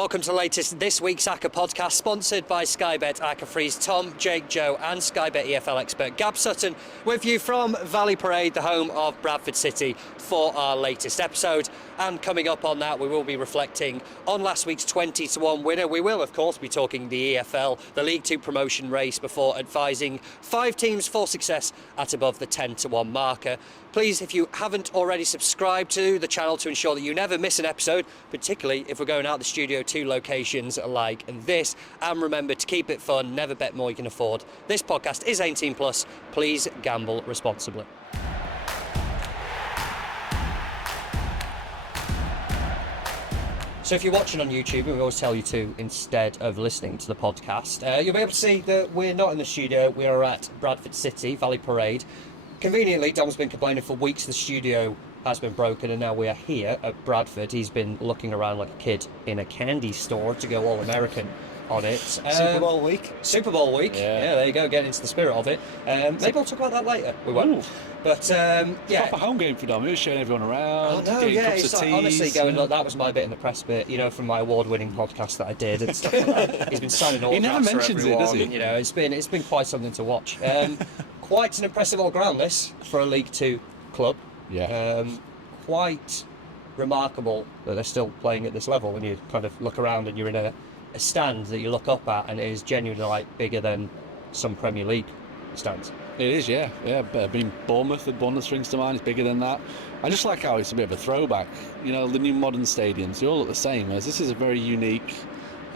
Welcome to the latest This Week's Acca podcast, sponsored by Sky Bet Acca Freeze. Tom, Jake, Joe and Sky Bet EFL expert Gab Sutton with you from Valley Parade, the home of Bradford City, for our latest episode. And coming up on that, we will be reflecting on last week's 20-1 winner. We will, of course, be talking the EFL, the League 2 promotion race, before advising 5 teams for success at above the 10-1 marker. Please, if you haven't already, subscribe to the channel to ensure that you never miss an episode, particularly if we're going out the studio to locations like this. And remember to keep it fun, never bet more you can afford. This podcast is 18+. Please gamble responsibly. So if you're watching on YouTube, and we always tell you to, instead of listening to the podcast, you'll be able to see that we're not in the studio. We are at Bradford City, Valley Parade. Conveniently, Dom's been complaining for weeks the studio has been broken, and now we are here at Bradford. He's been looking around like a kid in a candy store to go all-American on it. Super Bowl week. Super Bowl week. Yeah, there you go, getting into the spirit of it. Maybe we'll talk about that later. We won't. But, yeah. Proper home game for Dom. He was showing everyone around. Oh, no, yeah. It's like, honestly going, look, that was my bit in the press bit, you know, from my award-winning podcast that I did and stuff like that. He's been signing autographs. He never mentions it, does he? You know, it's been quite something to watch. Quite an impressive old ground, this, for a League 2 club. Yeah. Quite remarkable that they're still playing at this level when you kind of look around and you're in a stand that you look up at, and it is genuinely like bigger than some Premier League stands. It is, yeah. I mean, Bournemouth rings to mind. It's bigger than that. I just like how it's a bit of a throwback. You know, the new modern stadiums, they all look the same. Whereas this is a very unique.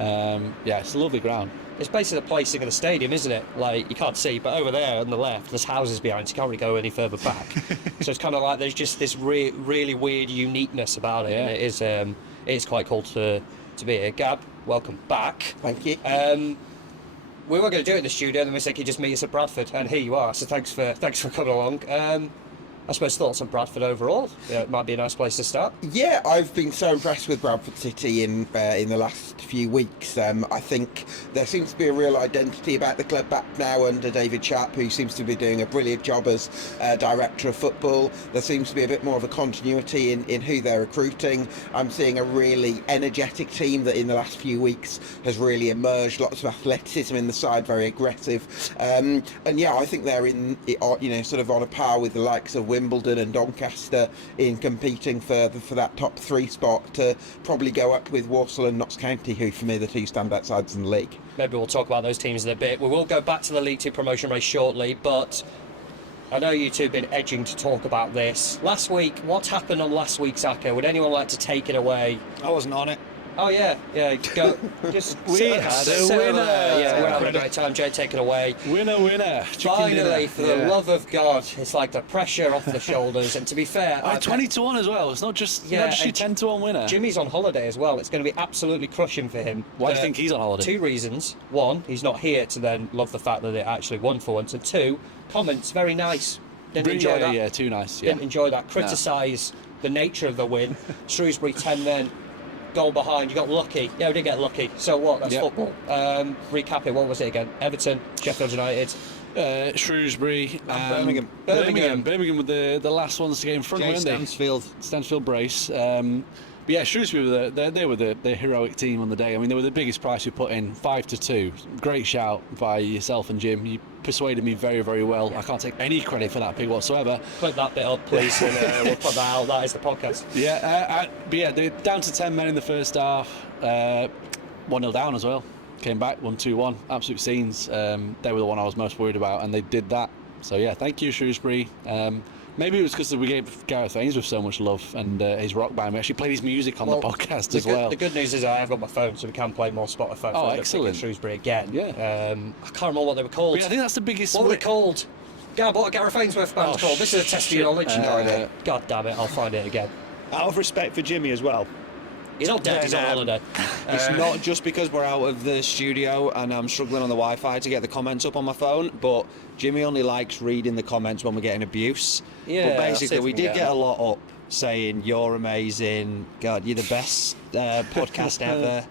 It's a lovely ground. It's basically the placing of the stadium, isn't it? Like, you can't see, but over there on the left, there's houses behind, so you can't really go any further back. So it's kind of like there's just this really weird uniqueness about it, and it is quite cool to be here. Gab, welcome back. Thank you. We were going to do it in the studio, and then we said, you just meet us at Bradford, and here you are. So thanks for coming along. I suppose thoughts on Bradford overall. Yeah, it might be a nice place to start. Yeah, I've been so impressed with Bradford City in the last few weeks. I think there seems to be a real identity about the club back now under David Chapp, who seems to be doing a brilliant job as director of football. There seems to be a bit more of a continuity in who they're recruiting. I'm seeing a really energetic team that in the last few weeks has really emerged. Lots of athleticism in the side, very aggressive. And yeah, I think they're sort of on a par with the likes of Wimbledon and Doncaster in competing for that top 3 spot to probably go up with Walsall and Notts County, who for me are the 2 standout sides in the league. Maybe we'll talk about those teams in a bit. We will go back to the League 2 promotion race shortly, but I know you two have been edging to talk about this. Last week, what happened on last week's Acca? Would anyone like to take it away? I wasn't on it. Oh yeah, go. Just we had a winner. Yeah, we're having a great time. Jay, take it away. Winner. Finally, for the love of God, it's like the pressure off the shoulders. And to be fair, 20-1 as well. It's not just your 10-1 winner. Jimmy's on holiday as well. It's going to be absolutely crushing for him. Why do you think he's on holiday? 2 reasons. 1, he's not here to then love the fact that it actually won for once. And 2, comments very nice. Didn't enjoy that. Yeah, too nice. Yeah. Didn't enjoy that. Criticise the nature of the win. Shrewsbury 10 men. Goal behind, you got lucky. Yeah, we did get lucky. So what? That's football. Recap it. What was it again? Everton, Sheffield United, Shrewsbury, Birmingham were the last ones to get in front, weren't they? Stansfield brace. But yeah, Shrewsbury they were the heroic team on the day. I mean, they were the biggest price we put in, 5-2. Great shout by yourself and Jim. You persuaded me very, very well. I can't take any credit for that pick whatsoever. Clip that bit up, please, and we'll put that out. That is the podcast. Yeah, but yeah, they're down to 10 men in the first half. 1-0 down as well. Came back, 1-2-1. Absolute scenes. They were the one I was most worried about, and they did that. So yeah, thank you, Shrewsbury. Maybe it was because we gave Gareth Ainsworth so much love and his rock band. We actually played his music on the podcast as well. The good news is I have got my phone, so we can play more Spotify. Oh, excellent. Shrewsbury again. Yeah. I can't remember what they were called. Yeah, I think that's the biggest. What were they called? Gab, what a Gareth Ainsworth band called? This is a test of your knowledge. God damn it, I'll find it again. Out of respect for Jimmy as well. He's not dead, he's on holiday. It's not just because we're out of the studio and I'm struggling on the Wi-Fi to get the comments up on my phone, but Jimmy only likes reading the comments when we're getting abuse. Yeah, but basically, we did get a lot up saying, you're amazing, God, you're the best podcast ever.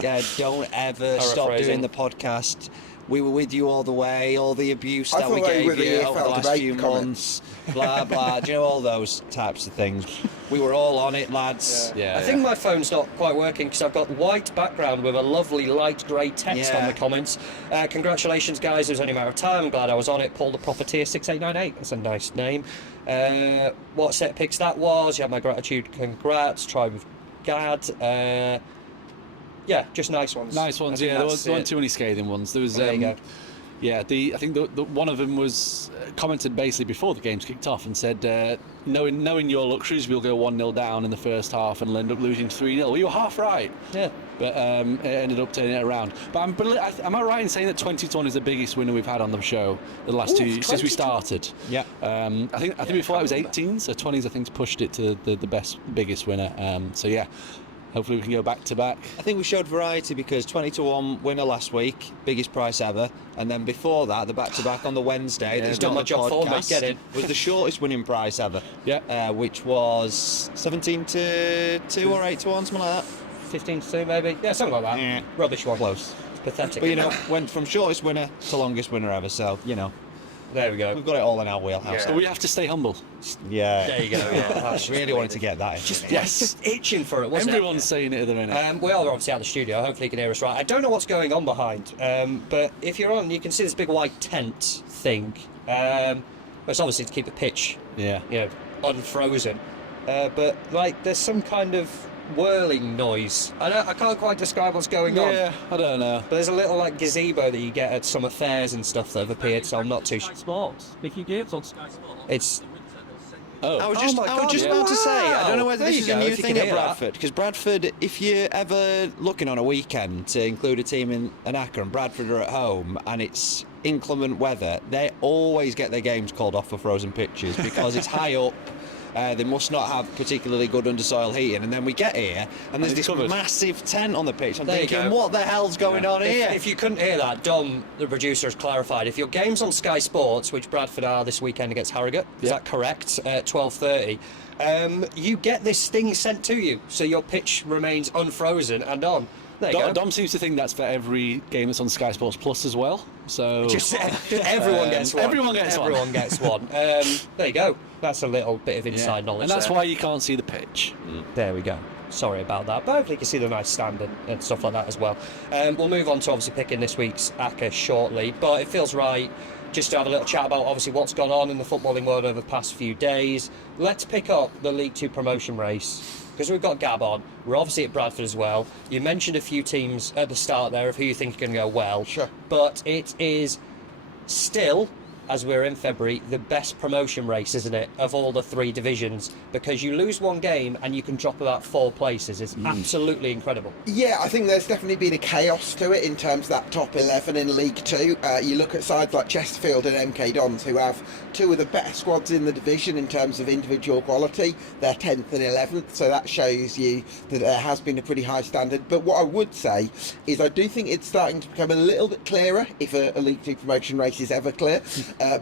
God, don't ever stop doing the podcast. we were with you all the way, all the abuse I that we thought they were gave the you EFL over the last debate few comments. months, blah, blah, do you know, all those types of things. We were all on it, lads. Yeah, I think my phone's not quite working because I've got white background with a lovely light grey text on the comments. Congratulations, guys. It was only a matter of time. I'm glad I was on it. Paul the Profiteer 6898. That's a nice name. What set picks that was. You have my gratitude. Congrats. Try with Gad. Yeah, just nice ones. Nice ones, I think yeah. that's There weren't it. too many scathing ones. There was. There you go. Yeah, I think the one of them was commented basically before the games kicked off and said, knowing your luxuries, we'll go 1-0 down in the first half and we'll end up losing 3-0. Well, you were half right. Yeah. But it ended up turning it around. But am I right in saying that 20-1 is the biggest winner we've had on the show the last two since we started? Yeah. I think before that was 18, so 20s I think's pushed it to the biggest winner. So yeah. Hopefully we can go back to back. I think we showed variety because 20-1 winner last week, biggest price ever, and then before that, the back-to-back on the Wednesday, He's that's done not my the job for me. podcast, Get in. was the shortest winning price ever. Yeah. Which was 17-2 or 8-1, something like that. 15-2 maybe. Yeah, something like that. Yeah. Rubbish one. Close. Pathetic. But went from shortest winner to longest winner ever. So There we go. we've got it all in our wheelhouse. So we have to stay humble. Yeah. There you go. Yeah. I really wanted to get that in. Just itching for it, wasn't Everyone's saying it at the minute. it? We are obviously out of the studio. Hopefully you can hear us right. I don't know what's going on behind, but if you're on, you can see this big white tent thing. It's obviously to keep the pitch, Yeah. unfrozen. But there's some kind of whirling noise. I can't quite describe what's going on. Yeah, I don't know. But there's a little gazebo that you get at some affairs and stuff that have appeared, so I'm not too Sky sure. Sports. Mickey Gibbs on Sky Sports. It's Oh. I was Oh just, my I was God, just yeah. about to say, I don't know whether There this you is go, a new if you thing can at hear that. Bradford, because Bradford, if you're ever looking on a weekend to include a team in an Acca and Bradford are at home and it's inclement weather, they always get their games called off for frozen pitches because it's high up. They must not have particularly good undersoil heating, and then we get here and there's it's this covered. massive tent on the pitch. I'm There you thinking, go. what the hell's going on here? If you couldn't hear that, Dom, the producer, has clarified. If your game's on Sky Sports, which Bradford are this weekend against Harrogate, is that correct? At 12:30, you get this thing sent to you, so your pitch remains unfrozen and on. There you go. Dom seems to think that's for every game that's on Sky Sports Plus as well. So Just everyone gets one. everyone gets one. Everyone gets one. There you go. That's a little bit of inside knowledge. and that's there. why you can't see the pitch. There we go. Sorry about that, but hopefully you can see the nice stand and stuff like that as well. We'll move on to obviously picking this week's Acca shortly, but it feels right just to have a little chat about obviously what's gone on in the footballing world over the past few days. Let's pick up the League 2 promotion race because we've got Gab on. We're obviously at Bradford as well. You mentioned a few teams at the start there of who you think are going to go well. Sure. But it is still, as we're in February, the best promotion race, isn't it, of all the three divisions? Because you lose one game and you can drop about 4 places. It's absolutely incredible. Yeah, I think there's definitely been a chaos to it in terms of that top 11 in League 2. You look at sides like Chesterfield and MK Dons, who have two of the better squads in the division in terms of individual quality. They're 10th and 11th, so that shows you that there has been a pretty high standard. But what I would say is I do think it's starting to become a little bit clearer if a League 2 promotion race is ever clear,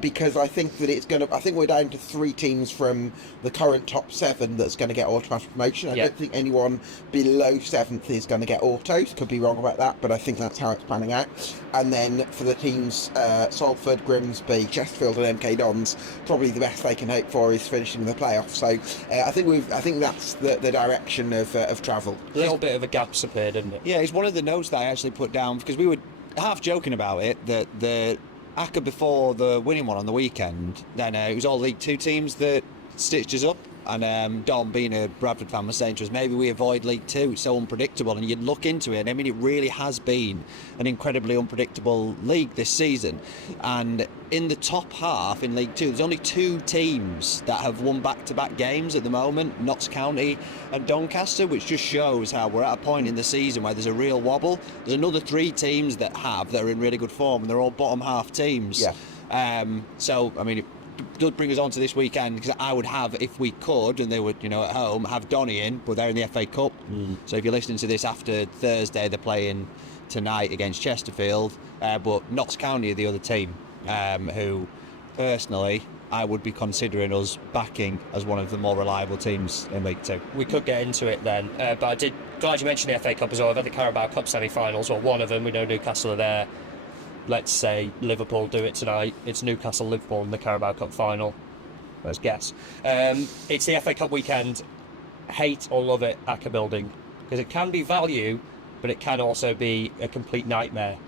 because I think that it's going to... I think we're down to 3 teams from the current top 7 that's going to get automatic promotion. I don't think anyone below 7th is going to get autos. Could be wrong about that, but I think that's how it's panning out. And then for the teams, Salford, Grimsby, Chesterfield and MK Dons, probably the best they can hope for is finishing in the playoffs. So I think that's the direction of travel. A little bit of a gap appeared, didn't it? Yeah, it's one of the notes that I actually put down because we were half joking about it that the Acca before the winning one on the weekend, then it was all League 2 teams that stitched us up. And Dom, being a Bradford fan, was saying to us, maybe we avoid League 2, it's so unpredictable. And you'd look into it, and I mean, it really has been an incredibly unpredictable league this season. And in the top half in League 2, there's only 2 teams that have won back-to-back games at the moment, Notts County and Doncaster, which just shows how we're at a point in the season where there's a real wobble. There's another 3 teams that are in really good form, and they're all bottom half teams. Yeah. So, I mean, it does bring us on to this weekend because I would have, if we could, and they would, at home, have Donny in, but they're in the FA Cup. So if you're listening to this after Thursday, they're playing tonight against Chesterfield. But Notts County are the other team, who, personally, I would be considering us backing as one of the more reliable teams in League 2. We could get into it then, but glad you mentioned the FA Cup as well. I've had the Carabao Cup semi-finals, or one of them. We know Newcastle are there. let's say Liverpool do it tonight. It's Newcastle-Liverpool in the Carabao Cup final. Let's guess. It's the FA Cup weekend. Hate or love it, Acca building, because it can be value, but it can also be a complete nightmare,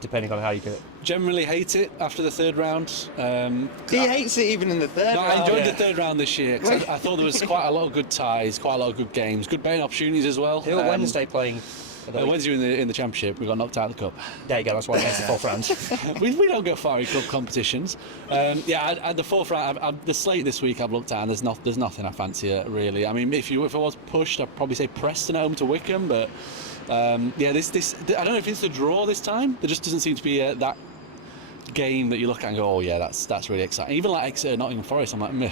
depending on how you do it. Generally hate it after the third round. He hates it even in the third No, round. I enjoyed the third round this year, 'cause I thought there was quite a lot of good ties, quite a lot of good games, good betting opportunities as well. Who are Wednesday playing? Wednesday in the championship, we got knocked out of the cup. There you go, that's why it makes the fourth round. we don't go far in club competitions. The fourth round, the slate this week I've looked at, and there's nothing I fancy really. I mean, if I was pushed, I'd probably say Preston at home to Wickham, but this I don't know if it's the draw this time. There just doesn't seem to be that game that you look at and go, oh yeah, that's really exciting. Even like Exeter, Nottingham Forest, I'm like, meh.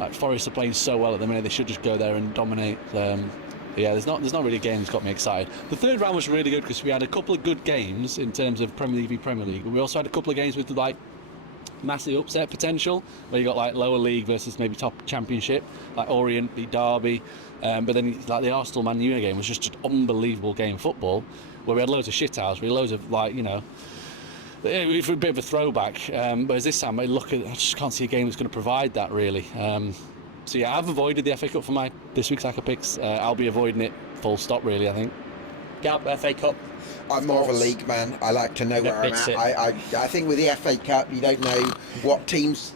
Like Forest are playing so well at the minute, they should just go there and dominate. There's not really a game that's got me excited. The third round was really good because we had a couple of good games in terms of Premier League v Premier League. We also had a couple of games with like massive upset potential, where you got like lower league versus maybe top championship, like Orient v Derby. But then like the Arsenal Man U game was just an unbelievable game of football, where we had loads of shithouse, we had loads of it was a bit of a throwback. Whereas this time, I just can't see a game that's going to provide that really. So yeah, I've avoided the FA Cup for this week's Acca picks. I'll be avoiding it full stop really, I think. Gab, FA Cup. I'm more of a league man. I like to know where I'm at. I think with the FA Cup, you don't know what teams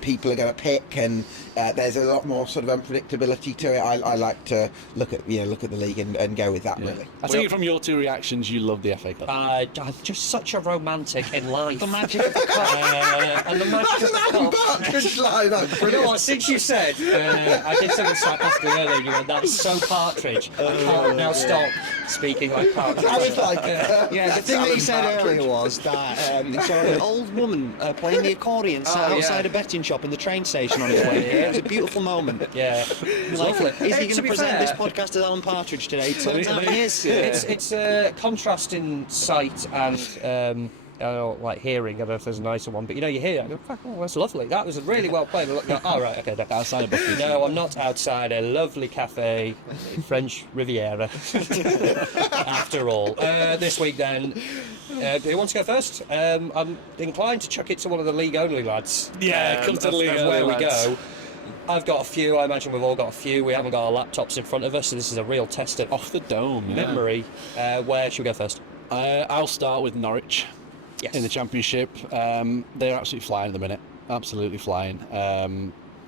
people are going to pick, and there's a lot more sort of unpredictability to it. I like to look at the league and go with that really. I take it from your two reactions, you love the FA Cup. I'm just such a romantic in life. The magic of the cup. And the magic of the cup. You know what, since you said, I did something sarcastic earlier, and you went, that's so Partridge. I can't now stop speaking like Partridge. I was like, the thing that you said earlier was that you saw an old woman playing the accordion sat outside a betting shop in the train station on his way here. It was a beautiful moment. Yeah, Lovely. Is he going to present this podcast as Alan Partridge today? Turns out he is. It's a contrasting sight and like hearing. I don't know if there's a nicer one, but you hear it. Oh, that's lovely. That was really well played. Oh, right, okay. No. Outside a buffet. No, I'm not outside a lovely cafe, French Riviera. After all, this week then. Do you want to go first? I'm inclined to chuck it to one of the league only lads. Yeah, come to the league only where we lads. go. I've got a few. I imagine we've all got a few. We haven't got our laptops in front of us, so this is a real test of Off the dome. memory. Where should we go first? I'll start with Norwich. Yes. In the Championship. They're absolutely flying at the minute. Absolutely flying.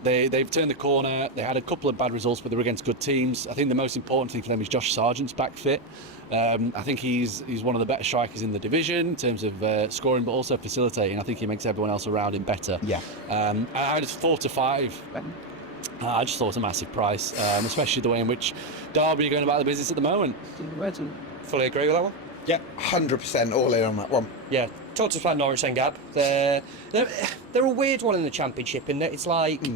They've turned the corner. They had a couple of bad results, but they were against good teams. I think the most important thing for them is Josh Sargent's back fit. I think he's one of the better strikers in the division in terms of scoring, but also facilitating. I think he makes everyone else around him better. Yeah. I had 4 to 5. I just thought it was a massive price, especially the way in which Derby are going about the business at the moment. Fully agree with that one. Yeah, 100% all in on that one. Yeah, talk to us about Norwich and Gab. They're a weird one in the Championship in that it's like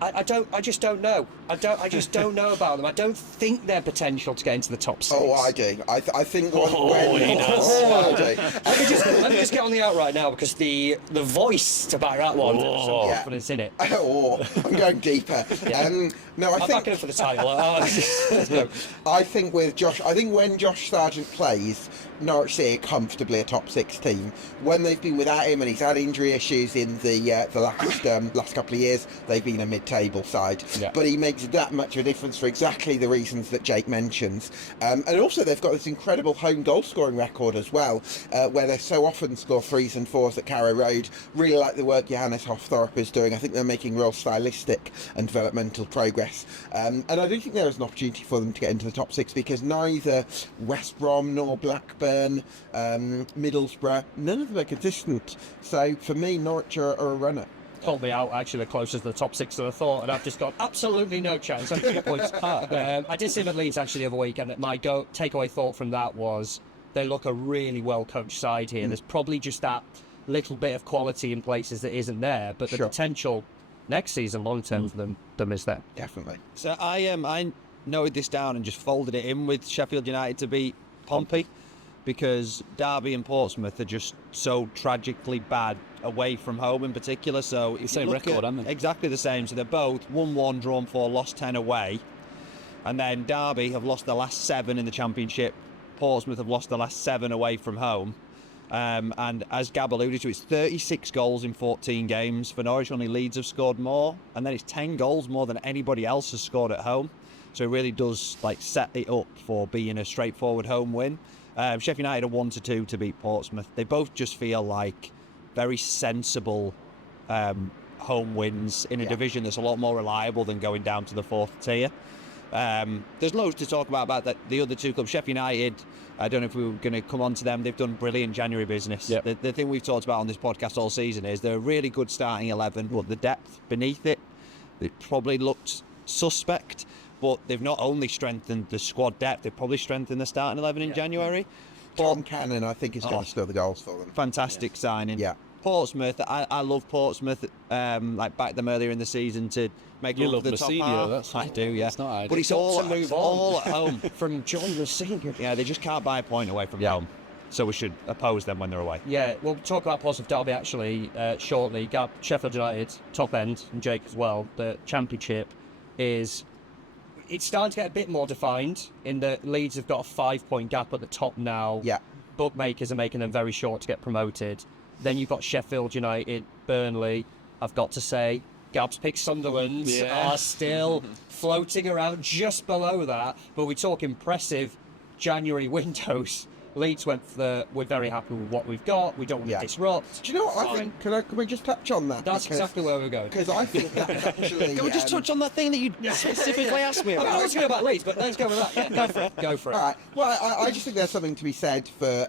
I just don't know. I just don't know about them. I don't think their potential to get into the top 6. Oh, I do. I think he does. I do. Let me just get on the out right now because the voice to back that one. There's some confidence in it. Oh, I'm going deeper. No, I I'm think backing him for the title. I think with Josh. I think when Josh Sargent plays, Norwich City are comfortably a top 6 team. When they've been without him and he's had injury issues in the last couple of years, they've been a mid-table side. Yeah. But he makes that much of a difference for exactly the reasons that Jake mentions. And also they've got this incredible home goal scoring record as well, where they so often score 3s and 4s at Carrow Road. Really like the work Johannes Hofthorpe is doing. I think they're making real stylistic and developmental progress. And I do think there is an opportunity for them to get into the top 6 because neither West Brom nor Blackburn, Middlesbrough, none of them are consistent. So for me, Norwich are a runner. Called me out actually the closest to the top 6 than I thought, and I've just got absolutely no chance. I'm 2 points. I did see them at Leeds actually the other week, and my takeaway thought from that was they look a really well coached side here. There's probably just that little bit of quality in places that isn't there, but the potential next season long term for them is there. Definitely. So I noted this down and just folded it in with Sheffield United to beat Pompey because Derby and Portsmouth are just so tragically bad away from home in particular. So the same record, aren't they? Exactly the same. So they're both 1-1, drawn 4, lost 10 away. And then Derby have lost the last 7 in the Championship. Portsmouth have lost the last 7 away from home. And as Gab alluded to, it's 36 goals in 14 games. For Norwich, only Leeds have scored more, and then it's 10 goals more than anybody else has scored at home. So it really does set it up for being a straightforward home win. Sheffield United are 1-2 to beat Portsmouth. They both just feel like very sensible home wins in a division that's a lot more reliable than going down to the 4th tier. There's loads to talk about the other two clubs. Sheffield United, I don't know if we were going to come on to them. They've done brilliant January business. Yep. The thing we've talked about on this podcast all season is they're a really good starting 11, but the depth beneath it probably looked suspect. But they've not only strengthened the squad depth, they've probably strengthened the starting 11 in January. Tom Cannon, I think, is going to score the goals for them. Fantastic signing. Yeah. Portsmouth, I love Portsmouth. Backed them earlier in the season to make You love love the top Mousinho, half. that's I do, yeah. That's not ideal. But it's Got all to at home. from John Mousinho. Yeah, they just can't buy a point away from home. So we should oppose them when they're away. Yeah, we'll talk about Portsmouth Derby actually shortly. Gab, Sheffield United, top end, and Jake as well. The Championship it's starting to get a bit more defined in that Leeds have got a 5-point gap at the top now. Yeah. Bookmakers are making them very short to get promoted. Then you've got Sheffield United, Burnley. I've got to say, Gab's picked Sunderland are still floating around just below that. But we talk impressive January windows. Leeds went we're very happy with what we've got. We don't want to disrupt. Do you know what I think? Can we just touch on that? That's exactly where we're going. Because I think that's actually... Can we just touch on that thing that you specifically asked me I about? was going about Leeds, but let's go with that. Yeah, go for it. All right. Well, I just think there's something to be said for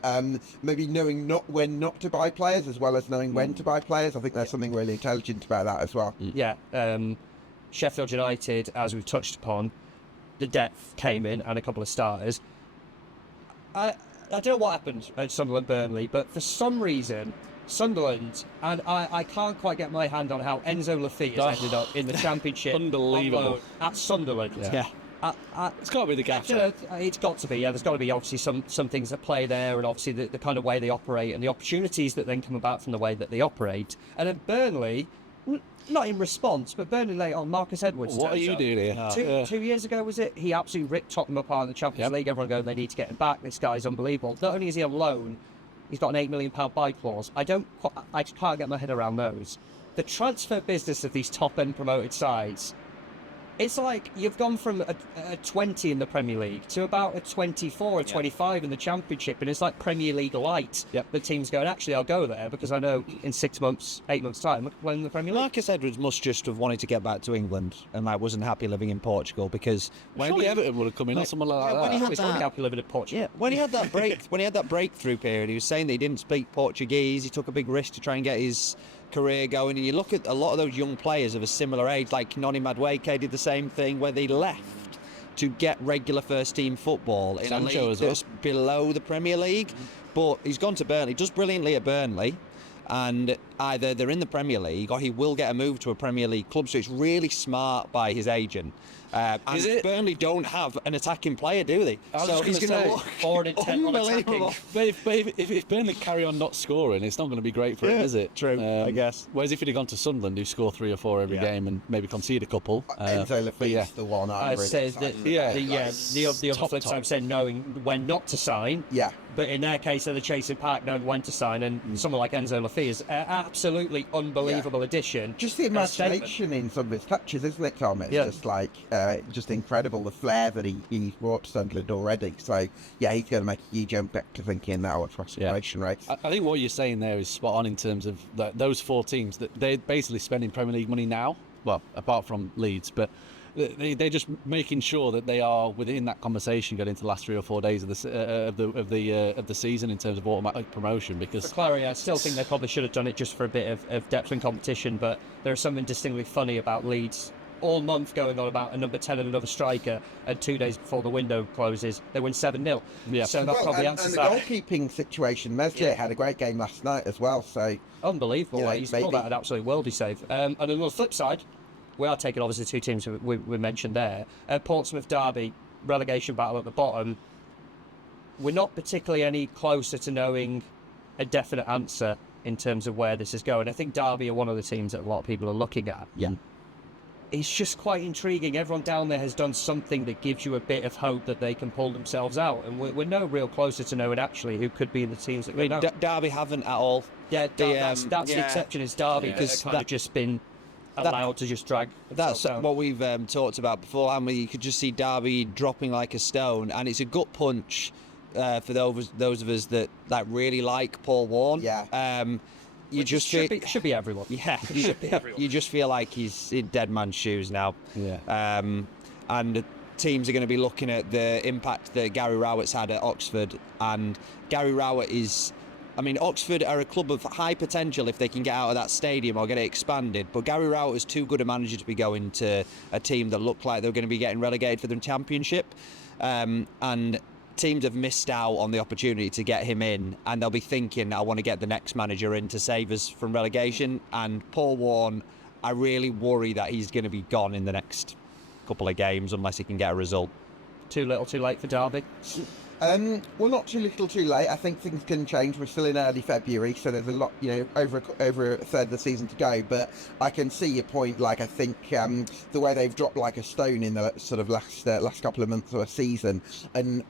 maybe knowing when not to buy players as well as knowing when to buy players. I think there's something really intelligent about that as well. Yeah. Sheffield United, as we've touched upon, the depth came in and a couple of starters. I don't know what happened at Sunderland Burnley, but for some reason, Sunderland, and I can't quite get my hand on how Enzo Lafite has ended up in the Championship. Unbelievable. on loan at Sunderland. Yeah. It's got to be the gaffer. It's got to be, yeah. There's got to be obviously some things that play there, and obviously the kind of way they operate and the opportunities that then come about from the way that they operate. And at Burnley, not in response, but Burnley later on, Marcus Edwards. What are you doing here? 2 years ago, was it? He absolutely ripped Tottenham apart in the Champions League. Everyone going, they need to get him back. This guy's unbelievable. Not only is he on loan, he's got an £8 million buy clause. I just can't get my head around those. The transfer business of these top-end promoted sides, it's like you've gone from a 20 in the Premier League to about a 24 or 25 in the Championship, and it's like Premier League light. The team's going, actually, I'll go there because I know in 6 months, 8 months' time, I'm playing in the Premier League. Marcus Edwards must just have wanted to get back to England and wasn't happy living in Portugal because Surely Everton would have come in or something like that. when he had He's probably happy living in Portugal. when he had that breakthrough period, he was saying that he didn't speak Portuguese. He took a big risk to try and get his career going. And you look at a lot of those young players of a similar age, like Noni Madueke did the same thing, where they left to get regular first team football in Sancho a league as well. that's below the Premier League. But he's gone to Burnley, does brilliantly at Burnley, and either they're in the Premier League or he will get a move to a Premier League club. So it's really smart by his agent. And Is it? Burnley don't have an attacking player, do they? I was So just he's gonna going to say, look forward intent on attacking. unbelievable. But if Burnley carry on not scoring, it's not going to be great for him, is it? True, I guess. Whereas if he'd have gone to Sunderland, who score 3 or 4 every game and maybe concede a couple. Enzo but Lafite's the one I I'm really said excited that about. the other flip side said knowing when not to sign. Yeah. But in their case, they're the chasing pack, knowing when to sign, and someone like Enzo Lafite is an absolutely unbelievable addition. Just the A statement. imagination in some of his touches, isn't it, Tom? It's Yeah. just like, just incredible, the flair that he's brought to Sunderland already. So, yeah, he's going to make a huge impact to thinking now at frustration rates. I think what you're saying there is spot on in terms of those 4 teams that they're basically spending Premier League money now. Well, apart from Leeds, but they're just making sure that they are within that conversation going into the last 3 or 4 days of the season in terms of automatic promotion. Because For clarity, I still think they probably should have done it just for a bit of depth and competition, but there's something distinctly funny about Leeds all month going on about a number 10 and another striker, and 2 days before the window closes, they win 7-0. Yeah. So that probably and answers the that. goalkeeping situation, Meslier had a great game last night as well. So, Unbelievable. Yeah, He's maybe. pulled out an absolute worldie save. And on the flip side, we are taking obviously 2 teams we mentioned there. Portsmouth Derby, relegation battle at the bottom. We're not particularly any closer to knowing a definite answer in terms of where this is going. I think Derby are one of the teams that a lot of people are looking at. yeah. it's just quite intriguing. Everyone down there has done something that gives you a bit of hope that they can pull themselves out, and we're no real closer to knowing actually who could be in the teams that we know. Derby haven't at all. Yeah, that's the exception is Derby, because they've just been allowed to just drag. That's down. what we've talked about before, and you could just see Derby dropping like a stone, and it's a gut punch for those of us that really like Paul Warne. Yeah. You Which just should be everyone. Yeah, should be everyone. You just feel like he's in dead man's shoes now. Yeah. And teams are going to be looking at the impact that Gary Rowett's had at Oxford, and Gary Rowett is. I mean, Oxford are a club of high potential if they can get out of that stadium or get it expanded. But Gary Rowett is too good a manager to be going to a team that looked like they were going to be getting relegated for the championship. And teams have missed out on the opportunity to get him in, and they'll be thinking, I want to get the next manager in to save us from relegation. And Paul Warne, I really worry that he's going to be gone in the next couple of games unless he can get a result. Too little, too late for Derby. Well, not too little, too late. I think things can change. We're still in early February, so there's a lot, over a third of the season to go. But I can see your point. Like, I think the way they've dropped like a stone in the sort of last couple of months of a season, and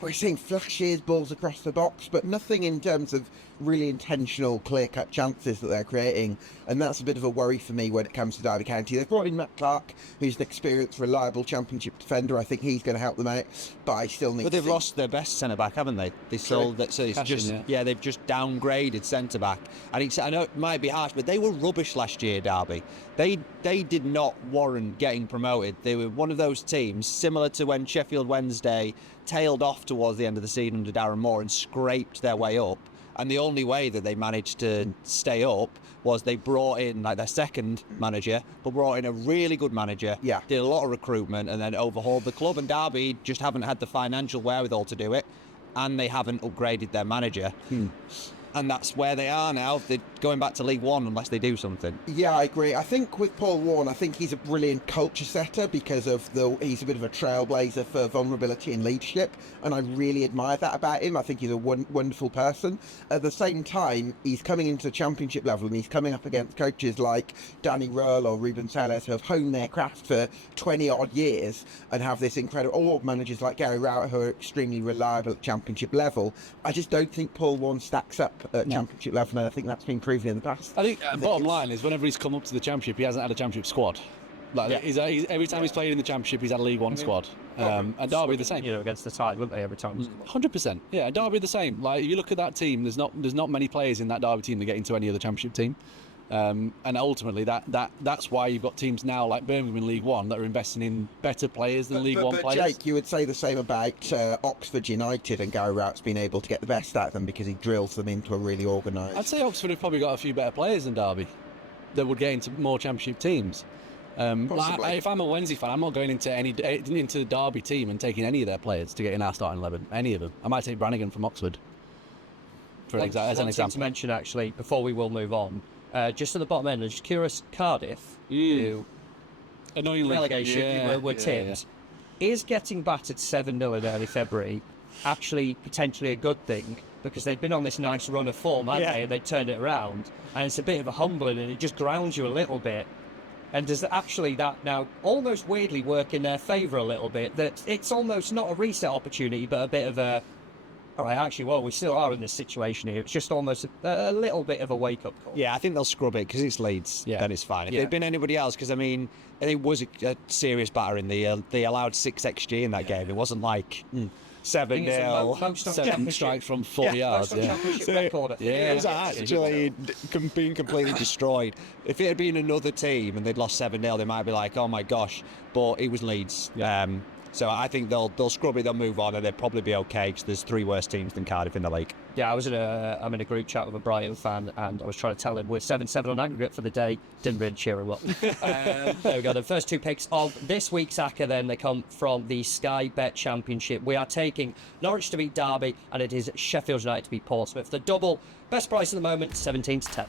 we're seeing flashes, balls across the box, but nothing in terms of really intentional, clear-cut chances that they're creating, and that's a bit of a worry for me when it comes to Derby County. They've brought in Matt Clark, who's an experienced, reliable Championship defender. I think he's going to help them out, but I still need. But they've lost their best centre back, haven't they? They sold that, so it's Cashin, just yeah. they've just downgraded centre back. And I know it might be harsh, but they were rubbish last year, Derby. They did not warrant getting promoted. They were one of those teams similar to when Sheffield Wednesday tailed off towards the end of the season under Darren Moore and scraped their way up. And the only way that they managed to stay up was they brought in like their second manager, but brought in a really good manager, did a lot of recruitment, and then overhauled the club. And Derby just haven't had the financial wherewithal to do it, and they haven't upgraded their manager. And that's where they are now. They're going back to League One unless they do something. Yeah, I agree. I think with Paul Warne, I think he's a brilliant culture setter because of he's a bit of a trailblazer for vulnerability and leadership, and I really admire that about him. I think he's a wonderful person. At the same time, he's coming into the Championship level, and he's coming up against coaches like Danny Röhl or Ruben Sellers who have honed their craft for 20-odd years and have this incredible, or managers like Gary Rowett who are extremely reliable at Championship level. I just don't think Paul Warne stacks up at Championship level, and I think that's been proven in the past. I think bottom line is whenever he's come up to the Championship, he hasn't had a Championship squad. He's every time he's played in the Championship, he's had a League One squad. And Derby the same. Against the tide, wouldn't they, every time? 100%. Yeah, Derby the same. Like, if you look at that team, there's not many players in that Derby team that get into any other Championship team. And ultimately, that's why you've got teams now like Birmingham in League One that are investing in better players than League One players. Jake, you would say the same about Oxford United, and Gary Rowett's been able to get the best out of them because he drills them into a really organised. I'd say Oxford have probably got a few better players than Derby that would get into more Championship teams. If I'm a Wednesday fan, I'm not going into the Derby team and taking any of their players to get in our starting 11. Any of them. I might take Brannigan from Oxford as an example. To mention actually before we will move on. Just at the bottom end, I'm just curious, Cardiff, who annoyingly relegation were tipped, is getting battered 7-0 in early February actually potentially a good thing, because they've been on this nice run of form, haven't they? And they turned it around, and it's a bit of a humbling, and it just grounds you a little bit. And does actually that now almost weirdly work in their favour a little bit? That it's almost not a reset opportunity, but a bit of a, all right, actually, well, we still are in this situation here. It's just almost a little bit of a wake-up call. Yeah, I think they'll scrub it because it's Leeds, and it's fine. If it'd been anybody else, because, I mean, it was a serious battering. They allowed 6 XG in that game. It wasn't like 7-0. 7 strikes from 40 yards. It was actually being completely destroyed. If it had been another team and they'd lost 7-0, they might be like, oh my gosh. But it was Leeds. So I think they'll scrub it, they'll move on, and they'll probably be okay because there's 3 worse teams than Cardiff in the league. Yeah, I'm in a group chat with a Brighton fan, and I was trying to tell him we're 7-7 on aggregate for the day. Didn't really cheer him up. There we go. The first 2 picks of this week's Acca, then they come from the Sky Bet Championship. We are taking Norwich to beat Derby, and it is Sheffield United to beat Portsmouth. The double, best price at the moment, 17-10.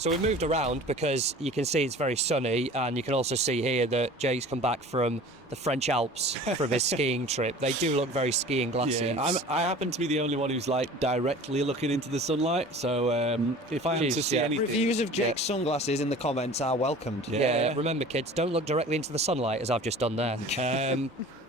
So we moved around because you can see it's very sunny, and you can also see here that Jake's come back from the French Alps from his skiing trip. They do look very skiing glassy. Yeah, I happen to be the only one who's like directly looking into the sunlight. So if I am to see anything, Reviews of Jake's sunglasses in the comments are welcomed. Yeah, remember kids, don't look directly into the sunlight, as I've just done there.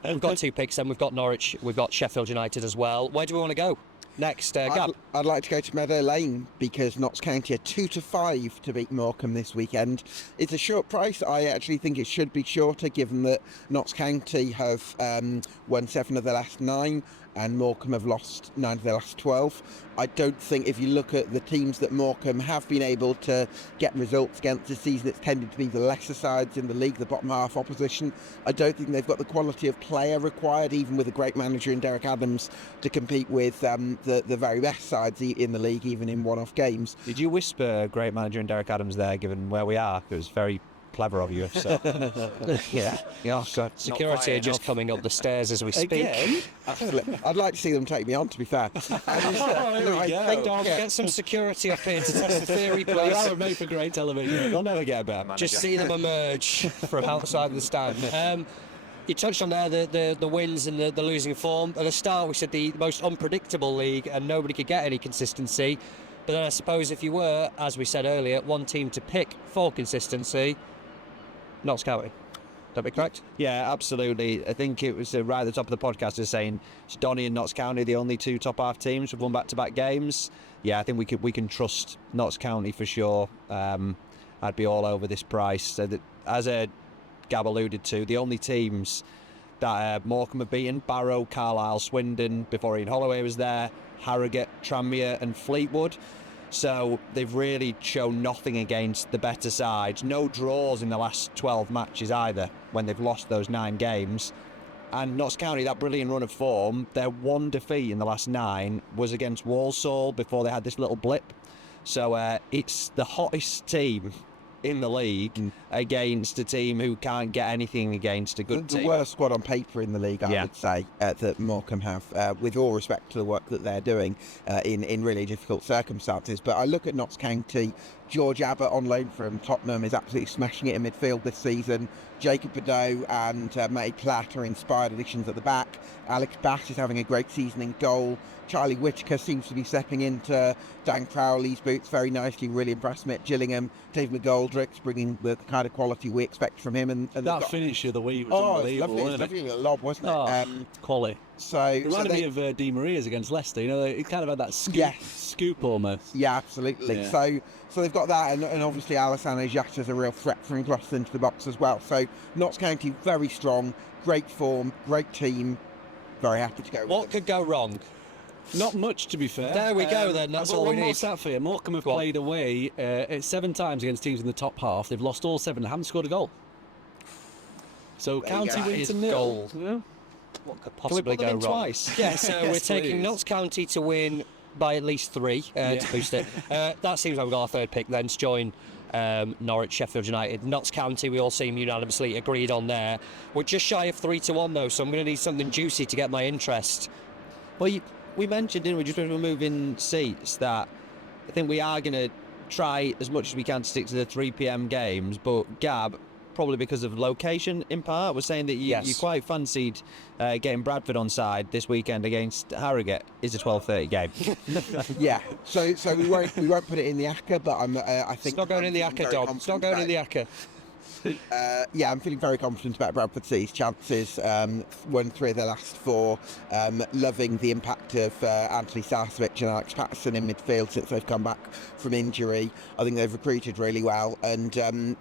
We've got 2 picks, then we've got Norwich, we've got Sheffield United as well. Where do we want to go next, Gab? I'd like to go to Meadow Lane because Notts County are 2-5 to beat Morecambe this weekend. It's a short price. I actually think it should be shorter, given that Notts County have won 7 of their last 9 and Morecambe have lost 9 of their last 12. I don't think, if you look at the teams that Morecambe have been able to get results against this season, it's tended to be the lesser sides in the league, the bottom half opposition. I don't think they've got the quality of player required, even with a great manager in Derek Adams, to compete with the very best sides in the league, even in one-off games. Did you whisper great manager in Derek Adams there, given where we are? It was very clever of you. So. Yeah. Oh, God. Security are just coming up the stairs as we speak. Again? I'd like to see them take me on, to be fair. Get some security up here to test the theory, They please. are made for great television. They'll never get a better manager. Just see them emerge from outside the stand. You touched on there the wins and the losing form. At the start, we said the most unpredictable league, and nobody could get any consistency. But then I suppose if you were, as we said earlier, one team to pick for consistency, Notts County. That be correct? Yeah, absolutely. I think it was right at the top of the podcast is saying it's Donny and Notts County, the only 2 top half teams who've won back-to-back games. Yeah, I think we can trust Notts County for sure. I'd be all over this price. So that, as Gab alluded to, the only teams that Morecambe have beaten, Barrow, Carlisle, Swindon, before Ian Holloway was there, Harrogate, Tranmere and Fleetwood. So they've really shown nothing against the better sides. No draws in the last 12 matches either, when they've lost those 9 games. And Notts County, that brilliant run of form, their 1 defeat in the last 9 was against Walsall before they had this little blip. So it's the hottest team in the league against a team who can't get anything against a good team. The worst squad on paper in the league, I would say, that Morecambe have, with all respect to the work that they're doing in really difficult circumstances. But I look at Notts County. George Abbott on loan from Tottenham is absolutely smashing it in midfield this season. Jacob Badeau and Matty Platt are inspired additions at the back. Alex Bass is having a great season in goal. Charlie Whittaker seems to be stepping into Dan Crowley's boots very nicely. Really impressed me at Gillingham. Dave McGoldrick's bringing the kind of quality we expect from him. And that finish of the week was unbelievable, it was lovely little lob, wasn't it? Quality. It reminded me of Di Maria's against Leicester. You know, it kind of had that scoop almost. Yeah, absolutely. Yeah. So they've got that, and obviously Alassane Jatta is a real threat from across into the box as well. So Notts County, very strong, great form, great team. Very happy to go. What could go wrong? Not much, to be fair. There we go then, that's all we need. One more stat for you. Morecambe have played away 7 times against teams in the top half. They've lost all 7 and haven't scored a goal. So County win to 0. Yeah. What could possibly go wrong? Twice? Yeah, so we're taking Notts County to win by at least 3 to boost it. That seems like we've got our 3rd pick then to join Norwich, Sheffield United. Notts County, we all seem unanimously agreed on there. We're just shy of 3-1 though, so I'm going to need something juicy to get my interest. Well, we mentioned, didn't we, just when we were moving seats, that I think we are going to try as much as we can to stick to the 3 p.m. games, but Gab, probably because of location in part, was saying that you quite fancied getting Bradford on side this weekend against Harrogate. Is a 12:30 game. Yeah, so we won't put it in the Acca, but I think it's not going in the Acca, dog. It's not going in the Acca. I'm feeling very confident about Bradford City's chances. Won 3 of their last 4. Loving the impact of Anthony Sarcevic and Alex Patterson in midfield since they've come back from injury. I think they've recruited really well, and I'm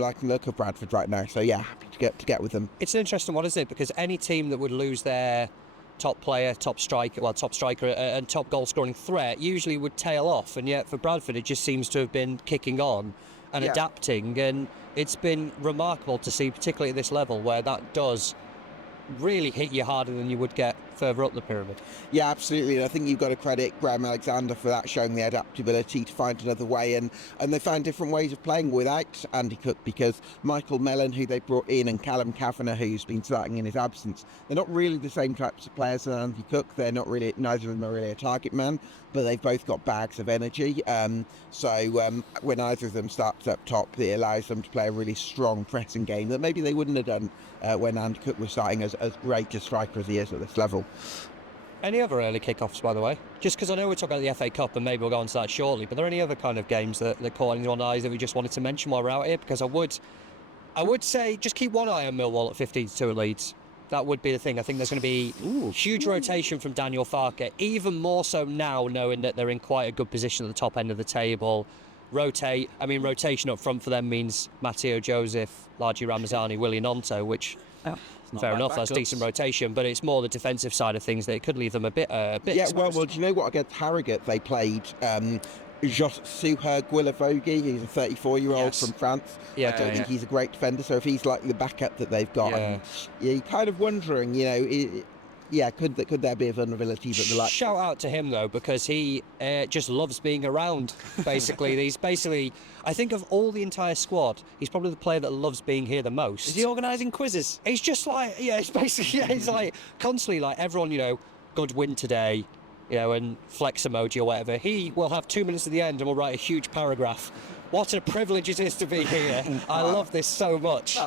liking the look of Bradford right now. So happy to get with them. It's an interesting one, isn't it? Because any team that would lose their top player, top striker, and top goal scoring threat usually would tail off, and yet for Bradford it just seems to have been kicking on and adapting, and it's been remarkable to see, particularly at this level, where that does really hit you harder than you would get further up the pyramid. Yeah, absolutely. And I think you've got to credit Graham Alexander for that, showing the adaptability to find another way. And they found different ways of playing without Andy Cook, because Michael Mellon, who they brought in, and Callum Kavanagh, who's been starting in his absence, they're not really the same types of players as Andy Cook. They're not really, neither of them are really a target man, but they've both got bags of energy. So when either of them starts up top, it allows them to play a really strong pressing game that maybe they wouldn't have done when Andy Cook was starting as great a striker as he is at this level. Any other early kickoffs, by the way? Just because I know we're talking about the FA Cup and maybe we'll go on to that shortly, but are there any other kind of games that caught anyone's eyes that we just wanted to mention while we're out here? Because I would say just keep one eye on Millwall at 15-2 at Leeds. That would be the thing. I think there's going to be huge rotation from Daniel Farke, even more so now, knowing that they're in quite a good position at the top end of the table. Rotation up front for them means Matteo Joseph, Largi Ramazani, Willie Nonto, which... fair enough, that's decent rotation, but it's more the defensive side of things that it could leave them a bit yeah, exposed. well, do you know what? Against Harrogate, they played Suher Guilavogui. He's a 34-year-old from France. Yeah, I don't think he's a great defender, so if he's like the backup that they've got, you're kind of wondering, could there be a vulnerability that the Shout out to him though, because he just loves being around. Basically, I think of all the entire squad, he's probably the player that loves being here the most. Is he organising quizzes? He's just like, it's basically, he's like constantly like everyone, good win today, and flex emoji or whatever. He will have 2 minutes at the end and will write a huge paragraph. What a privilege it is to be here. I love this so much.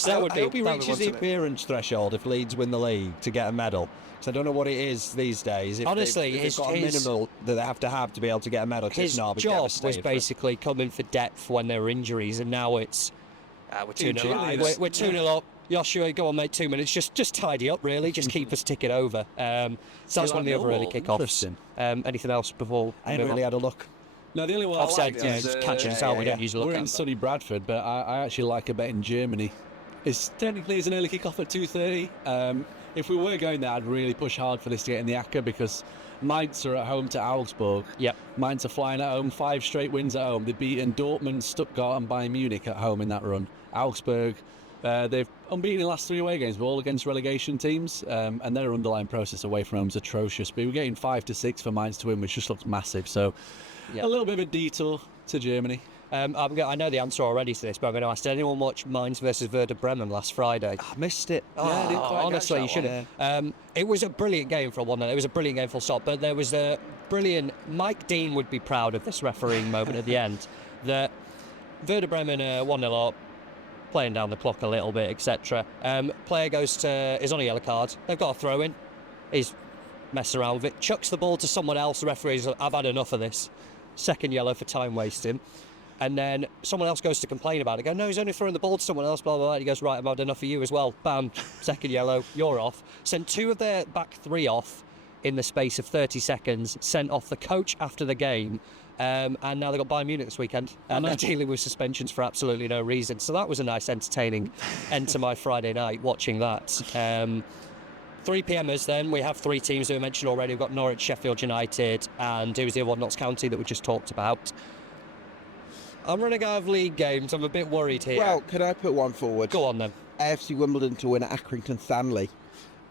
So I hope he reaches the appearance threshold if Leeds win the league to get a medal. Because I don't know what it is these days. Honestly, they've got a minimal that they have to be able to get a medal. His job was basically coming for depth when there were injuries, and now it's we're 2-0 up. We're 2-0 up. Joshua, go on, mate. 2 minutes. Just tidy up, really. Just keep us ticking over. So that's one of the other early kickoffs. Anything else before? I haven't really had a look. No, the only one Offside, I like is catching us out. We don't usually look we're at in sunny Bradford, but I actually like a bet in Germany. It's technically an early kick-off at 2:30. If we were going there, I'd really push hard for this to get in the Acca, because Mainz are at home to Augsburg. Yep. Mainz are flying at home, 5 straight wins at home. They've beaten Dortmund, Stuttgart and Bayern Munich at home in that run. Augsburg, they've unbeaten in the last 3 away games, but all against relegation teams, and their underlying process away from home is atrocious. But we're getting 5-6 for Mainz to win, which just looks massive. So a little bit of a detour to Germany. I know the answer already to this, but I'm going to ask, did anyone watch Mainz versus Werder Bremen last Friday? I missed it. Honestly, you should have. It was a brilliant game for 1-0. It was a brilliant game full stop, but there was a brilliant... Mike Dean would be proud of this refereeing moment at the end. That Werder Bremen 1-0 up, playing down the clock a little bit, etc. Player is on a yellow card. They've got a throw in. He's messing around with it, chucks the ball to someone else. The referee's like, I've had enough of this. Second yellow for time wasting. And then someone else goes to complain about it. Go, no, he's only throwing the ball to someone else, blah, blah, blah. He goes, right, I've had enough of you as well. Bam, second yellow, you're off. Sent 2 of their back 3 off in the space of 30 seconds. Sent off the coach after the game. And now they've got Bayern Munich this weekend. And they're dealing with suspensions for absolutely no reason. So that was a nice, entertaining end to my Friday night, watching that. 3 PMers then. We have 3 teams that we mentioned already. We've got Norwich, Sheffield United, and who's the other one, Notts County, that we just talked about. I'm running out of league games. I'm a bit worried here. Well, could I put one forward? Go on then. AFC Wimbledon to win at Accrington Stanley.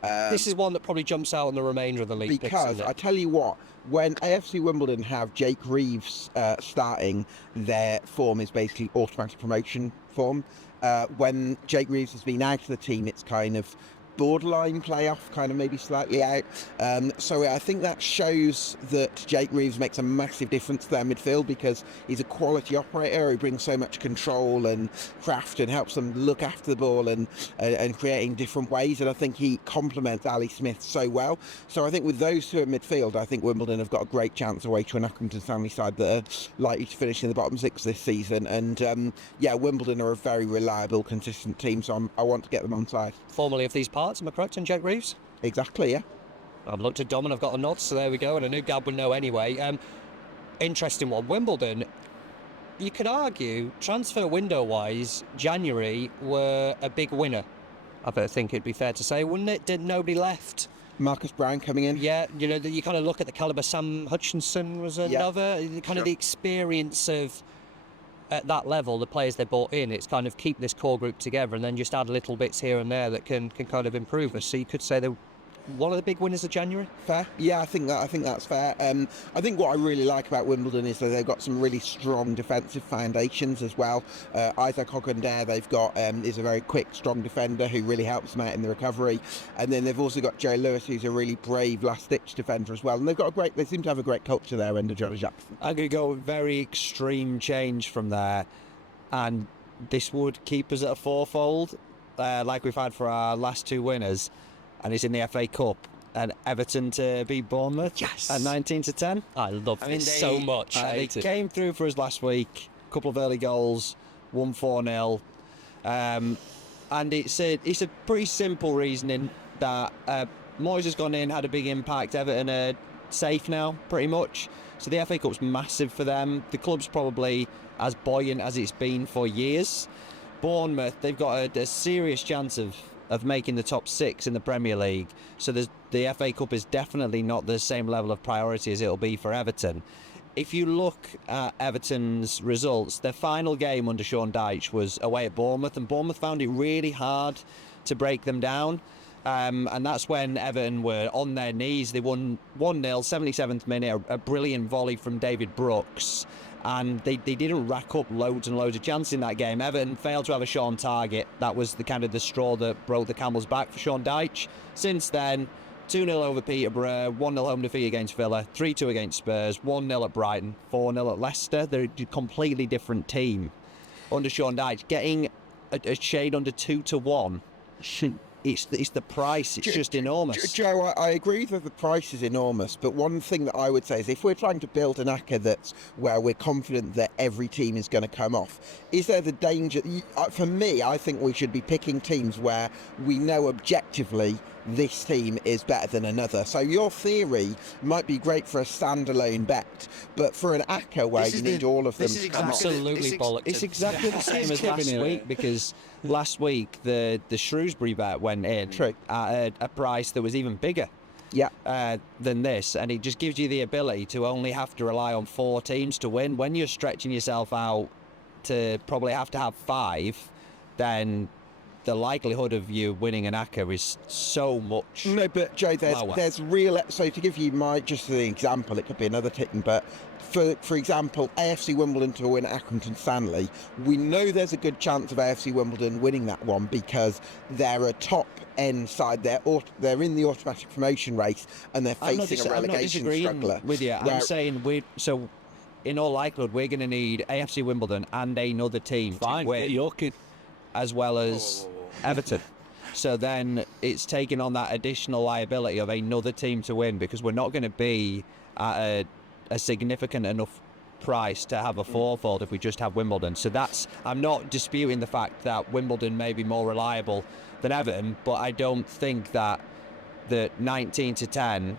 This is one that probably jumps out on the remainder of the league because I tell you what, when AFC Wimbledon have Jake Reeves starting, their form is basically automatic promotion form. When Jake Reeves has been out of the team, it's kind of borderline playoff, kind of maybe slightly out. So I think that shows that Jake Reeves makes a massive difference to their midfield, because he's a quality operator who brings so much control and craft and helps them look after the ball and creating different ways. And I think he complements Ali Smith so well. So I think with those 2 in midfield, I think Wimbledon have got a great chance away to an Accrington Stanley side that are likely to finish in the bottom 6 this season. And Wimbledon are a very reliable, consistent team, so I want to get them on side. Formerly of these parts, am I correct, on Jake Reeves? Exactly, yeah. I've looked at Dom and I've got a nod, so there we go, and I knew Gab would know anyway. Interesting one. Wimbledon, you could argue, transfer window-wise, January were a big winner. I think it'd be fair to say, wouldn't it? Did nobody left? Marcus Brown coming in. Yeah, you kind of look at the calibre. Sam Hutchinson was another. Kind of the experience of at that level, the players they brought in, it's kind of keep this core group together and then just add little bits here and there that can kind of improve us. So you could say they're one of the big winners of January. Fair. Yeah, I think that's fair. I think what I really like about Wimbledon is that they've got some really strong defensive foundations as well. Isaac Hogandare they've got is a very quick, strong defender who really helps them out in the recovery. And then they've also got Joe Lewis, who's a really brave last-ditch defender as well. And they seem to have a great culture there under Johnny Jackson. I'm going to go very extreme change from there, and this would keep us at a fourfold, like we've had for our last two winners. And it's in the FA Cup, and Everton to beat Bournemouth at 19-10. I love this so much. They came through for us last week, a couple of early goals, won 4-0. And it's a pretty simple reasoning that Moyes has gone in, had a big impact. Everton are safe now, pretty much. So the FA Cup's massive for them. The club's probably as buoyant as it's been for years. Bournemouth, they've got a serious chance of making the top 6 in the Premier League. So the FA Cup is definitely not the same level of priority as it'll be for Everton. If you look at Everton's results, their final game under Sean Dyche was away at Bournemouth, and Bournemouth found it really hard to break them down. And that's when Everton were on their knees. They won 1-0, 77th minute, a brilliant volley from David Brooks. And they didn't rack up loads and loads of chances in that game. Everton failed to have a shot on target. That was the straw that broke the camel's back for Sean Dyche. Since then, 2-0 over Peterborough, 1-0 home defeat against Villa, 3-2 against Spurs, 1-0 at Brighton, 4-0 at Leicester. They're a completely different team under Sean Dyche. Getting a shade under 2-1. It's the price. It's just enormous. Joe, I agree that the price is enormous, but one thing that I would say is if we're trying to build an Acca that's where we're confident that every team is going to come off, is there the danger? For me, I think we should be picking teams where we know objectively this team is better than another. So your theory might be great for a standalone bet, but for an Acca where you need all of them to come off. Absolutely bollocks. It's exactly the same as last week, because last week the Shrewsbury bet went in at a price that was even bigger than this, and it just gives you the ability to only have to rely on 4 teams to win. When you're stretching yourself out to probably have to have 5, then the likelihood of you winning an Acca is so much. No, but Joe, there's real. So to give you just the example, it could be another team, but for example, AFC Wimbledon to win Accrington Stanley, we know there's a good chance of AFC Wimbledon winning that one because they're a top end side. They're in the automatic promotion race and they're facing a relegation struggler. With you, I'm saying in all likelihood, we're going to need AFC Wimbledon and another team to win, York, as well as Everton. So then it's taking on that additional liability of another team to win, because we're not going to be at a significant enough price to have a fourfold if we just have Wimbledon. So I'm not disputing the fact that Wimbledon may be more reliable than Everton, but I don't think that the 19-10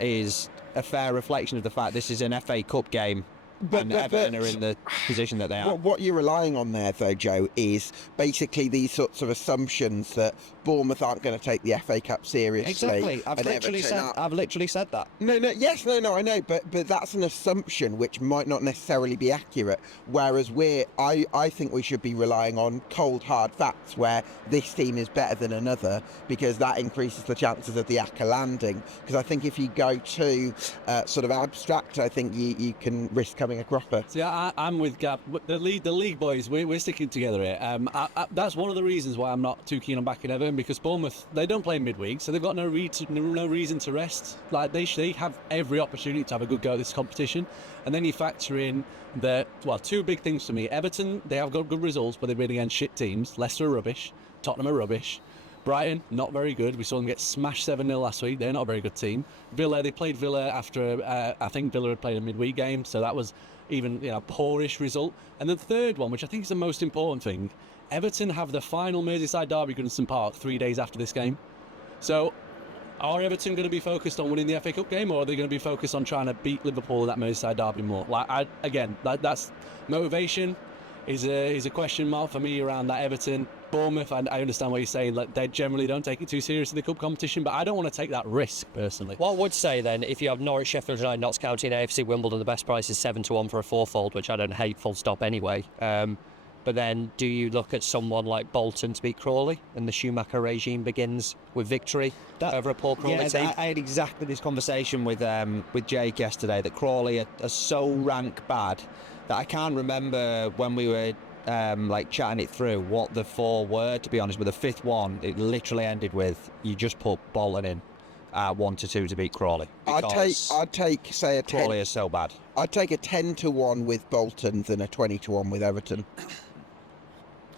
is a fair reflection of the fact this is an FA Cup game. And Everton are in the position that they are. What you're relying on there, though, Joe, is basically these sorts of assumptions that Bournemouth aren't going to take the FA Cup seriously. Exactly. I've literally said that. No, I know, but that's an assumption which might not necessarily be accurate. Whereas I think we should be relying on cold, hard facts where this team is better than another, because that increases the chances of the Acca landing. Because I think if you go too sort of abstract, I think you can risk coming a cropper. See, I'm with Gab. The league boys, we're sticking together here. That's one of the reasons why I'm not too keen on backing Everton, because Bournemouth, they don't play midweek, so they've got no reason to rest. Like they have every opportunity to have a good go at this competition. And then you factor in two big things for me. Everton, they have got good results, but they've been against shit teams. Leicester are rubbish. Tottenham are rubbish. Brighton, not very good. We saw them get smashed 7-0 last week. They're not a very good team. Villa, they played Villa after, I think Villa had played a midweek game, so that was even poorish result. And the third one, which I think is the most important thing, Everton have the final Merseyside derby at Goodison Park 3 days after this game. So are Everton going to be focused on winning the FA Cup game, or are they going to be focused on trying to beat Liverpool in that Merseyside derby more? That's motivation. is a question mark for me around that Everton. Bournemouth, I understand what you're saying, like they generally don't take it too seriously in the cup competition, but I don't want to take that risk personally. What I would say then, if you have Norwich, Sheffield United, Notts County and AFC Wimbledon, the best price is 7-1 for a fourfold, which I don't hate full stop anyway. But then do you look at someone like Bolton to beat Crawley and the Schumacher regime begins with victory over a poor Crawley team? I had exactly this conversation with Jake yesterday, that Crawley are so rank bad that I can't remember when we were like chatting it through what the four were, to be honest. With the fifth one, it literally ended with you just put Bolton in 1-2 to beat Crawley. I'd take say a 10. Crawley is so bad. I'd take a 10-1 with Bolton than a 20-1 with Everton.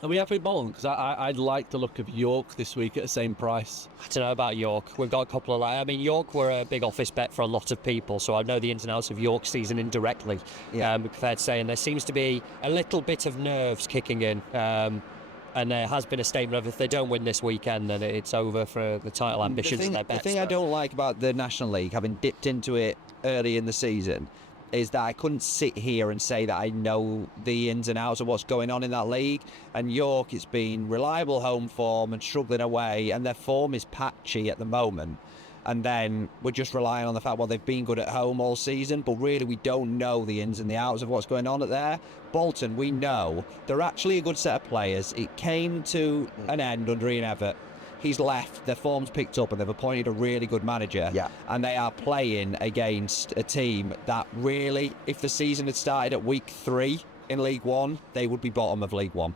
Are we happy with Bolton? Because I'd like the look of York this week at the same price. I don't know about York. We've got a couple of York were a big office bet for a lot of people, so I know the ins and outs of York season indirectly. Yeah. Fair to say, and there seems to be a little bit of nerves kicking in. And there has been a statement of if they don't win this weekend, then it's over for the title ambitions and their bets. The thing I don't like about the National League, having dipped into it early in the season, is that I couldn't sit here and say that I know the ins and outs of what's going on in that league. And York, it's been reliable home form and struggling away, and their form is patchy at the moment. And then we're just relying on the fact, well, they've been good at home all season, but really we don't know the ins and the outs of what's going on at there. Bolton, we know they're actually a good set of players. It came to an end under Ian Evatt. He's left, their form's picked up, and they've appointed a really good manager. Yeah. And they are playing against a team that really, if the season had started at week 3 in League One, they would be bottom of League One.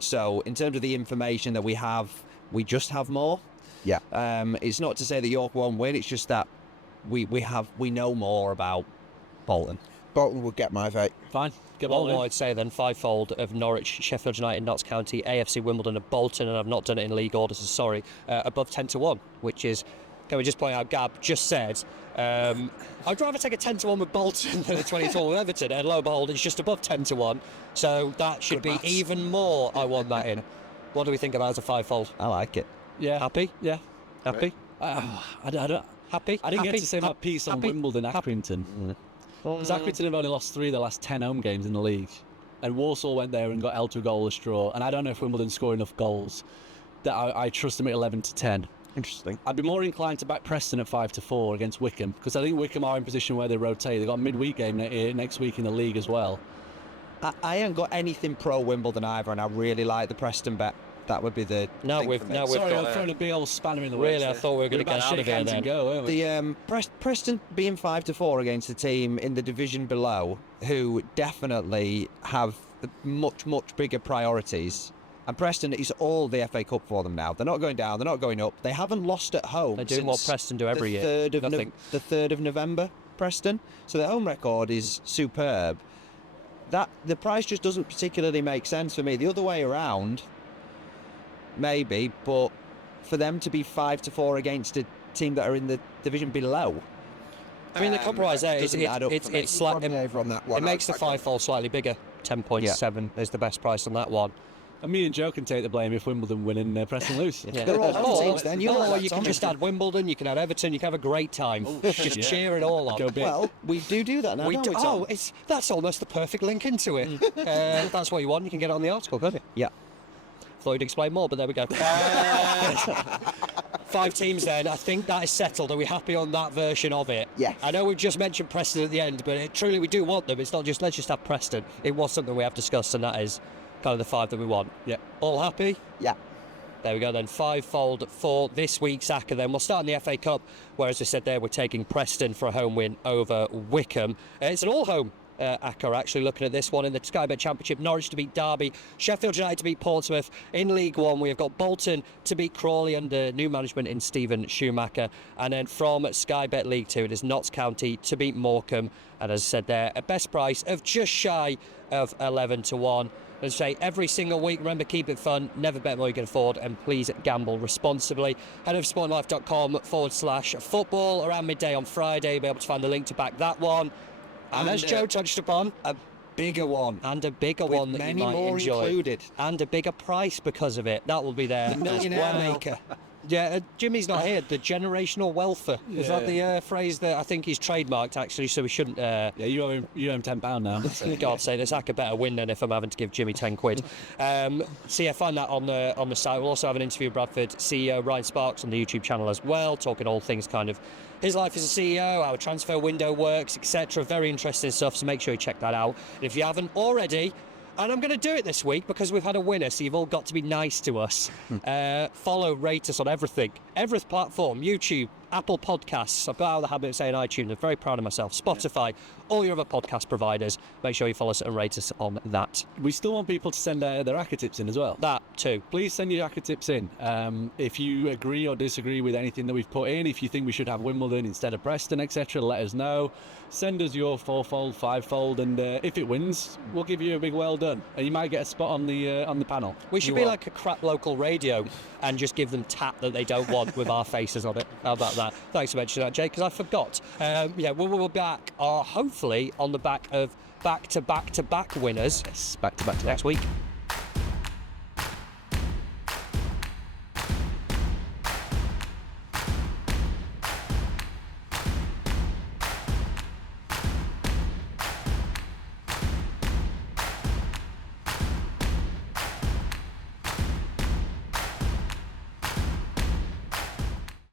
So in terms of the information that we have, we just have more. Yeah. It's not to say that York won't win, it's just that we know more about Bolton. Bolton would get my vote. Fine. Get Well, Bolton. I'd say then fivefold of Norwich, Sheffield United, Notts County, AFC Wimbledon and Bolton, and I've not done it in league order, so sorry, above 10-1, which is, can we just point out, Gab just said, I'd rather take a 10-1 with Bolton than a 20-1 with Everton, and lo and behold, it's just above 10-1, so that should be even more. I want that in. What do we think about as a fivefold? I like it. Yeah. Happy? Yeah. Happy? I don't. Happy? I didn't Happy? get to say my piece on Happy? Wimbledon, Accrington. Because Accrington have only lost 3 of the last 10 home games in the league. And Walsall went there and got held to a goalless draw. And I don't know if Wimbledon score enough goals that I trust them at 11-10. Interesting. I'd be more inclined to back Preston at 5-4 against Wickham, because I think Wickham are in position where they rotate. They've got a midweek game next week in the league as well. I ain't got anything pro Wimbledon either, and I really like the Preston bet. That would be the We've Sorry, got I'm throwing a big old spanner in the works. Really, I thought we were going to get out of here then. Go, weren't we? Preston being 5-4 against a team in the division below who definitely have much bigger priorities. And Preston is all the FA Cup for them now. They're not going down, they're not going up. They haven't lost at home. They're doing what Preston do every year. The 3rd of November, Preston. So their home record is superb. That the price just doesn't particularly make sense for me. The other way around, maybe, but for them to be 5-4 against a team that are in the division below. I mean, the compromise there is it's slightly over on that one. It makes the fivefold slightly bigger. 10.7 is the best price on that one. And me and Joe can take the blame if Wimbledon win and Preston lose. Yeah. They're all home teams then. You can just add Wimbledon, you can add Everton, you can have a great time. Just cheer it all on. Go big. Well, we do that now. Don't we, Tom? That's almost the perfect link into it. If that's what you want, you can get it on the article, can't you? Yeah. Thought you'd explain more, but there we go. 5 teams then. I think that is settled. Are we happy on that version of it? Yes. I know we've just mentioned Preston at the end, but truly we do want them. It's not just let's just have Preston. It was something we have discussed, and that is kind of the 5 that we want. Yeah. All happy? Yeah. There we go then, fivefold for this week's Acca then. We'll start in the FA Cup, where as I said there, we're taking Preston for a home win over Wickham. It's an all-home Acca actually looking at this one in the Sky Bet Championship. Norwich to beat Derby, Sheffield United to beat Portsmouth. In League One we have got Bolton to beat Crawley under new management in Stephen Schumacher, and then from Sky Bet League 2 it is Notts County to beat Morecambe, and as I said there, a best price of just shy of 11-1. As I say, every single week, remember, keep it fun, never bet more you can afford, and please gamble responsibly. Head over to sportinglife.com/football around midday on Friday. You'll be able to find the link to back that one. And as Joe touched upon, a bigger one. And a bigger one that you might enjoy. Included. And a bigger price because of it. That will be there. The millionaire as well. maker. Yeah, Jimmy's not here. The generational welfare. Is that the phrase that I think he's trademarked, actually, so we shouldn't... Yeah, you owe him £10 now. For God's sake, this Acca better win than if I'm having to give Jimmy 10 quid. So yeah, find that on the site. We'll also have an interview with Bradford CEO Ryan Sparks on the YouTube channel as well, talking all things kind of his life as a CEO, how a transfer window works, etc. Very interesting stuff, so make sure you check that out. And if you haven't already... And I'm going to do it this week because we've had a winner, so you've all got to be nice to us. Follow, rate us on everything. Every platform, YouTube, Apple Podcasts. I've got out of the habit of saying iTunes. I'm very proud of myself. Spotify, all your other podcast providers. Make sure you follow us and rate us on that. We still want people to send their Acca tips in as well. That too. Please send your Acca tips in. If you agree or disagree with anything that we've put in, if you think we should have Wimbledon instead of Preston, etc., let us know. Send us your 4-fold, 5-fold, and if it wins, we'll give you a big well done, and you might get a spot on the panel. We should be like a crap local radio and just give them tap that they don't want with our faces on it. How about that? Thanks for mentioning that, Jake, because I forgot. We'll be back, hopefully, on the back of back-to-back-to-back winners. Yes, back-to-back next week.